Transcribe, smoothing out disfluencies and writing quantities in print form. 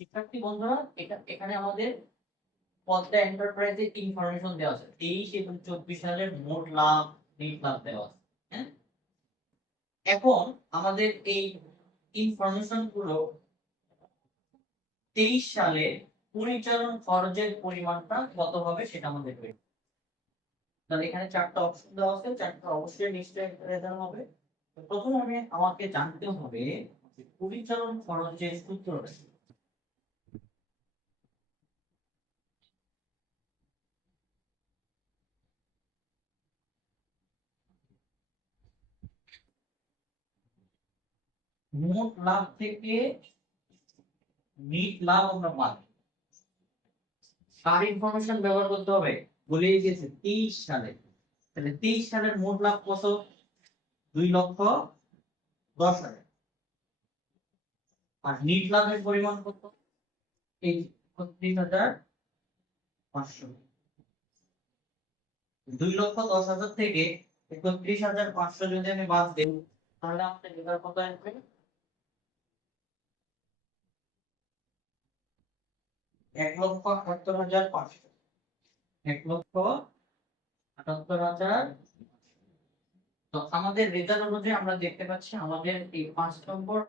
শিক্ষার্থী বন্ধুরা, এখানে আমাদের পদ্মা এন্টারপ্রাইজের ইনফরমেশন দেওয়া আছে 23 এবং 24 সালের মোট লাভ নেট লাভ দেওয়া আছে। হ্যাঁ, এখন আমাদের এই ইনফরমেশন গুলো 23 সালে পরিচালন খরচের পরিমাণটা কত হবে সেটা আমাদের বের করতে হবে। তাহলে এখানে চারটা অপশন দেওয়া আছে, চারটা অবশ্যই নিশ্চয়ই রেজাল্ট হবে। তো প্রথমে আমাকে জানতে হবে যে পরিচালন খরচের সূত্রটা কি। মোট লাভ থেকে নেট লাভ আমরা পাই, কার ইনফরমেশন ব্যবহার করতে হবে বলেই গেছে 23 সালে। তাহলে 23 সালের মোট লাভ কত? 2,10,000। আর নেট লাভের পরিমাণ কত? এই 31,500। 2,10,000 থেকে 31,500 যদি আমি বাদ দেব, তাহলে আমাদের রেজাল্ট কত আসবে? 1,78,500। 1,78,500। তো আমাদের রেজাল্ট অনুযায়ী আমরা দেখতে পাচ্ছি আমাদের এই 5 নম্বর